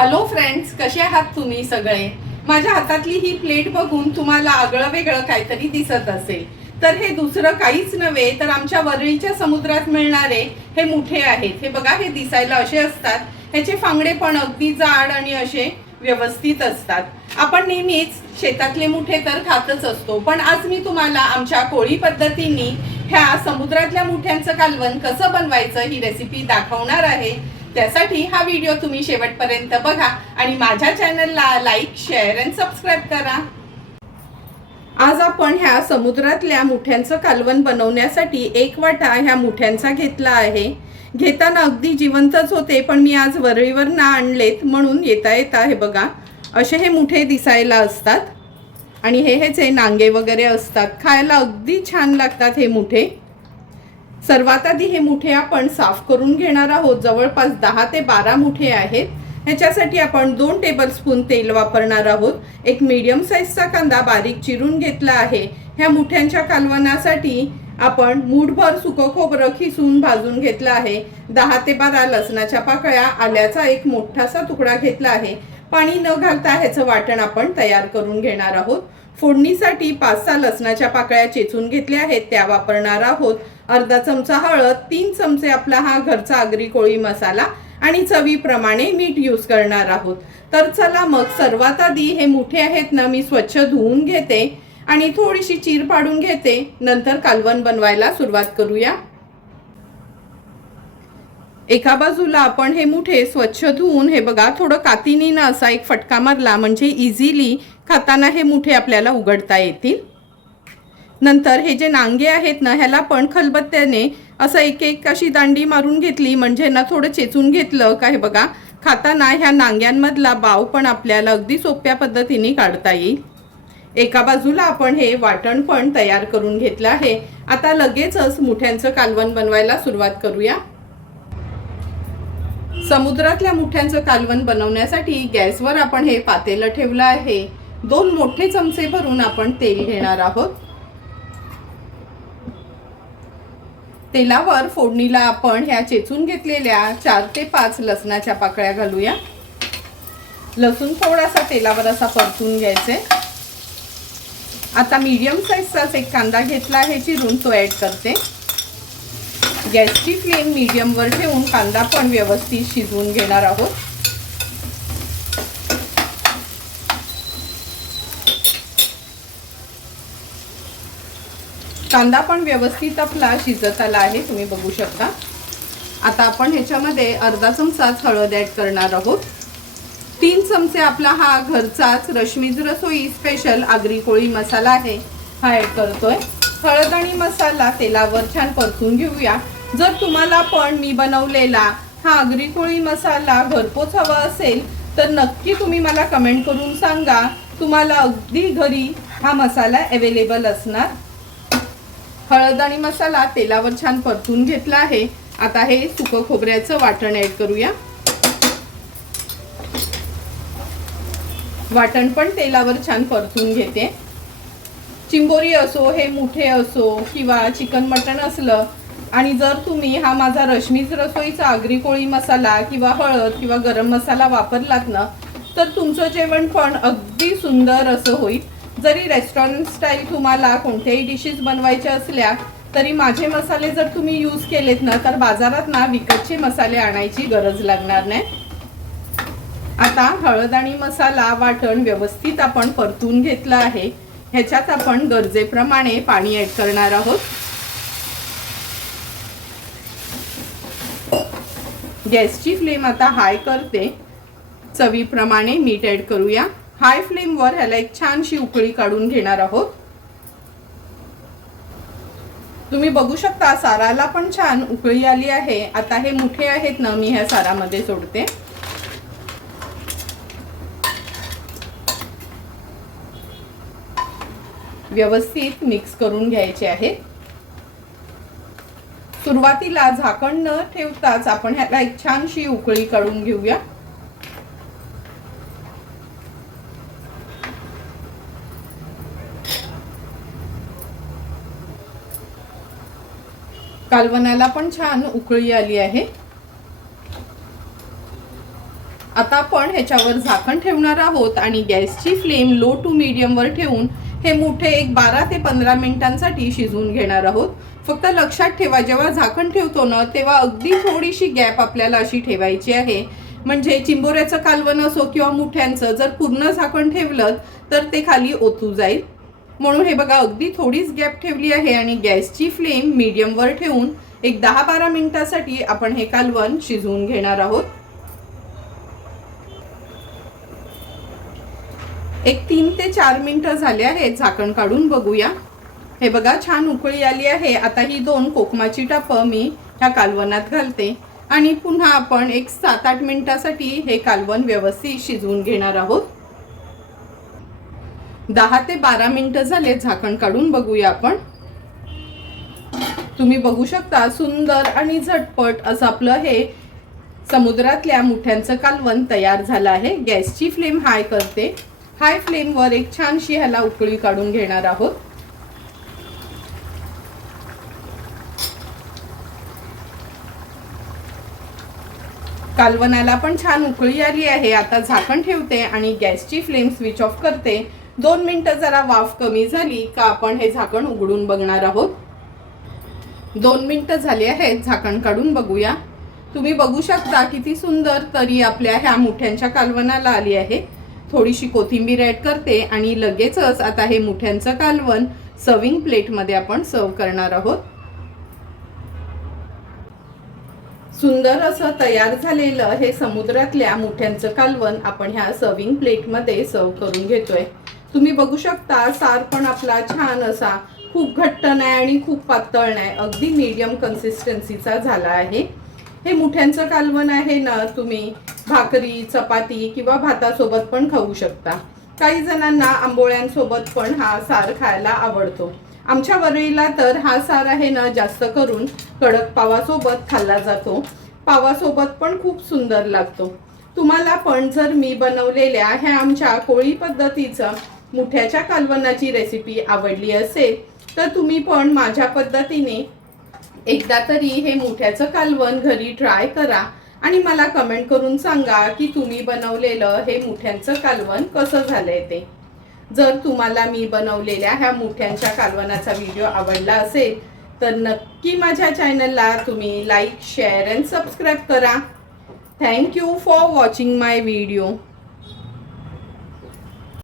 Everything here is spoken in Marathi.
हॅलो फ्रेंड्स, कसे आहात तुम्ही सगळे? माझ्या हातातली ही प्लेट बघून तुम्हाला आगळं वेगळं काहीतरी दिसत असेल, तर हे दुसरं काहीच नव्हे तर आमच्या वरळीच्या समुद्रात मिळणारे हे मुठे आहेत। हे बघा, हे दिसायला असे असतात, ह्याचे फांगडे पण अगदी जाड आणि असे व्यवस्थित असतात। आपण नेहमीच शेतातले मुठे तर खातच असतो, पण आज मी तुम्हाला आमच्या कोळी पद्धतीने ह्या समुद्रातल्या मुठ्यांचं कालवण कसं बनवायचं ही रेसिपी दाखवणार आहे। त्यासाठी हा व्हिडिओ तुम्ही शेवटपर्यंत बघा आणि माझ्या चॅनलला लाईक, शेअर आणि सबस्क्राइब करा। आज आपण ह्या समुद्रातल्या मुठ्यांचं कालवण बनवण्यासाठी 1 वाटा ह्या मुठ्यांचा घेतला आहे। घेताना अगदी जिवंतच होते, पण मी आज वरळीवरनं आणलेत म्हणून येता हे बघा, असे हे मुठे दिसायला असतात आणि हे ह्याचे नांगे वगैरे असतात। खायला अगदी छान लागतात हे मुठे। सर्वात आधी हे मुठे आपण साफ करून घेणार आहोत। जवळपास 10 ते 12 मुठे आहेत। ह्याच्यासाठी आपण 2 टेबलस्पून तेल वापरणार आहोत। एक मीडियम साईजचा कांदा बारीक चिरून घेतला आहे। ह्या मुठ्यांच्या कालवणासाठी आपण मूठभर सुकं खोबरं खिसून भाजून घेतलं आहे। 10 ते 12 लसणाच्या पाकळ्या, आल्याचा एक मोठासा तुकडा घेतला आहे। पाणी न घालता ह्याचं वाटण आपण तयार करून घेणार आहोत। फोडणीसाठी 5-6 लसणाच्या पाकळ्या चेचून घेतल्या आहेत, त्या वापरणार आहोत। अर्धा चमचा हळद, 3 चमचे आपला हा घरचा आगरी कोळी मसाला आणि चवीप्रमाणे मीठ यूज करणार आहोत। तर चला मग सर्वात आधी हे मुठे आहेत ना, मी स्वच्छ धुवून घेते आणि थोडीशी चीर पाडून घेते। नंतर कालवण बनवायला सुरुवात करूया। एका बाजूला आपण हे मुठे स्वच्छ धुवून हे बघा, थोडं कातीनीनं असा एक फटका मारला म्हणजे इझिली खाताना हे मुठे आपल्याला उघडता येतील। नंतर हे जे नांगे आहेत ना, ह्याला पण खलबत्त्याने असं एक अशी दांडी मारून घेतली म्हणजे ना, थोडं चेचून घेतलं का हे बघा, खाताना ह्या नांग्यांमधला बाव पण आपल्याला अगदी सोप्या पद्धतीने काढता येईल। एका बाजूला आपण हे वाटण पण तयार करून घेतलं आहे। आता लगेचच मुठ्यांचं कालवण बनवायला सुरुवात करूया। समुद्रातल्या मुठ्यांचं कालवण बनवण्यासाठी गॅसवर आपण हे पातेलं ठेवलं आहे। 2 मोठे चमचे भरून आपण तेल घेणार आहोत। तेलावर फोडणीला आपण ह्या चेचून घेतलेल्या 4 ते 5 लसणाच्या पाकळ्या घालूया। लसूण थोडासा तेलावर असा परतून घ्यायचे। आता मीडियम साईजचाच एक कांदा घेतला आहे चिरून, तो ॲड करते। गॅसची फ्लेम मीडियमवर ठेवून कांदा पण व्यवस्थित शिजवून घेणार आहोत। कांदा पण व्यवस्थित आपला शिजत आला आहे, तुम्ही बघू शकता। आता आपण ह्याच्यामध्ये अर्धा चमचाच हळद ॲड करणार आहोत। 3 चमचे आपला हा घरचाच रश्मीज रसोई स्पेशल आगरी कोळी मसाला आहे, हा ॲड करतोय। हळद आणि मसाला तेलावर छान परतून घेऊया। जर तुम्हाला पण मी बनवलेला हा आगरी कोळी मसाला घरपोच हवा असेल तर नक्की तुम्ही मला कमेंट करून सांगा, तुम्हाला अगदी घरी हा मसाला अवेलेबल असणार। हळद आणि मसाला तेलावर छान परतून घेतला आहे। आता हे सुकं खोबऱ्याचं वाटण ॲड करूया। वाटण पण तेलावर छान परतून घेते। चिंबोरी असो, हे मुठे असो किंवा चिकन मटण असलं, आणि जर तुम्ही हा माझा रश्मीज रसोईचा आगरी कोळी मसाला किंवा हळद किंवा गरम मसाला वापरलात ना, तर तुमचं जेवण पण अगदी सुंदर असं होईल। जरी रेस्टॉरंट स्टाईल तुम्हाला कोणत्याही डिशेस बनवायच्या असल्या तरी माझे मसाले जर तुम्ही यूज केलेत ना, तर बाजारात ना विकतचे मसाले आणायची गरज लागणार नाही। आता हळद आणि मसाला वाटण व्यवस्थित आपण परतून घेतलं आहे। ह्याच्यात आपण गरजेप्रमाणे पाणी ॲड करणार आहोत। गॅसची फ्लेम आता हाय करते। चवीप्रमाणे मीठ ॲड करूया। हाय फ्लेमवर ह्याला एक छानशी उकळी काढून घेणार आहोत। तुम्ही बघू शकता साराला पण छान उकळी आली आहे। आता हे मुठे आहेत ना, मी ह्या सारामध्ये सोडते। व्यवस्थित मिक्स करून घ्यायचे आहे। सुरुवातीला झाकण न ठेवताच आपण ह्याला एक छानशी उकळी काढून घेऊया। कालवणाला पण छान उकळी आली आहे। आता आपण ह्याच्यावर झाकण ठेवणार आहोत आणि गॅसची फ्लेम लो टू मीडियमवर ठेवून हे मुठे एक 12 ते 15 मिनिटांसाठी शिजवून घेणार आहोत. फक्त लक्षात ठेवा, जेव्हा झाकण ठेवतो ना तेव्हा अगदी थोडीशी गॅप आपल्याला अशी ठेवायची आहे. म्हणजे चिंबोऱ्याचं कालवण असो किंवा मुठ्यांचं जर पूर्ण झाकण ठेवलं तर ते खाली ओतू जाईल. म्हणून हे बघा, अगदी थोडीच गॅप ठेवली आहे आणि गॅसची फ्लेम मीडियमवर ठेवून एक 10-12 मिनिटासाठी आपण हे कालवण शिजवून घेणार आहोत. एक 3 ते 4 मिनिटं झाले आहेत. झाकण काढून बघूया. हे बघा, छान उकळी आली आहे. आता ही 2 कोकमाची टापं मी ह्या कालवणात घालते आणि पुन्हा आपण एक 7-8 मिनिटासाठी हे कालवण व्यवस्थित शिजवून घेणार आहोत. 10 ते 12 मिनिटं झाले. झाकण काढून बघूया आपण. तुम्ही बघू शकता, सुंदर आणि झटपट असं आपलं हे समुद्रातल्या मुठ्यांचं कालवण तयार झालं आहे. गॅसची फ्लेम हाय करते. हाय फ्लेमवर एक छानशी ह्याला उकळी काढून घेणार आहोत. कालवणाला पण छान उकळी आली आहे. आता झाकण ठेवते आणि गॅसची फ्लेम स्विच ऑफ करते. 2 मिनिटं जरा वाफ कमी झाली का आपण हे झाकण उघडून बघणार आहोत. 2 मिनिटं झाली आहेत. झाकण काढून बघूया. तुम्ही बघू शकता किती सुंदर तरी आपल्या ह्या मुठ्यांच्या कालवणाला आली आहे. थोडीशी कोथिंबीर ॲड करते आणि लगेचच आता हे मुठ्यांचं कालवण सर्विंग प्लेटमध्ये आपण सर्व करणार आहोत. सुंदर असं तयार झालेलं हे समुद्रातल्या मुठ्यांचं कालवण आपण ह्या सर्विंग प्लेटमध्ये सर्व करून घेतोय. तुम्ही बघू शकता, सार पण आपला छान असा, खूप घट्ट नाही आणि खूप पातळ नाही, अगदी मीडियम कन्सिस्टन्सीचा झाला आहे. हे मुठ्यांचं कालवण आहे ना, तुम्ही भाकरी, चपाती किंवा भातासोबत पण खाऊ शकता. काही जणांना आंबोळ्यांसोबत पण हा सार खायला आवडतो. आमच्या वरळीला तर हा सार आहे ना, जास्त करून कडक पावासोबत खाल्ला जातो. पावासोबत पण खूप सुंदर लागतो. तुम्हाला पण जर मी बनवलेल्या ह्या आमच्या कोळी पद्धतीचं मुठ्याच्या कालवणाची रेसिपी आवडली असेल तर तुम्ही पण माझ्या पद्धतीने एकदा तरी हे मुठ्याचं कालवण घरी ट्राय करा आणि मला कमेंट करून सांगा की तुम्ही बनवलेलं हे मुठ्यांचं कालवण कसं झालंय ते. जर तुम्हाला मी बनवलेल्या ह्या मुठ्यांच्या कालवणाचा व्हिडिओ आवडला असेल तर नक्की माझ्या चॅनलला तुम्ही लाईक, शेअर अँड सबस्क्राईब करा. Thank you for watching my video.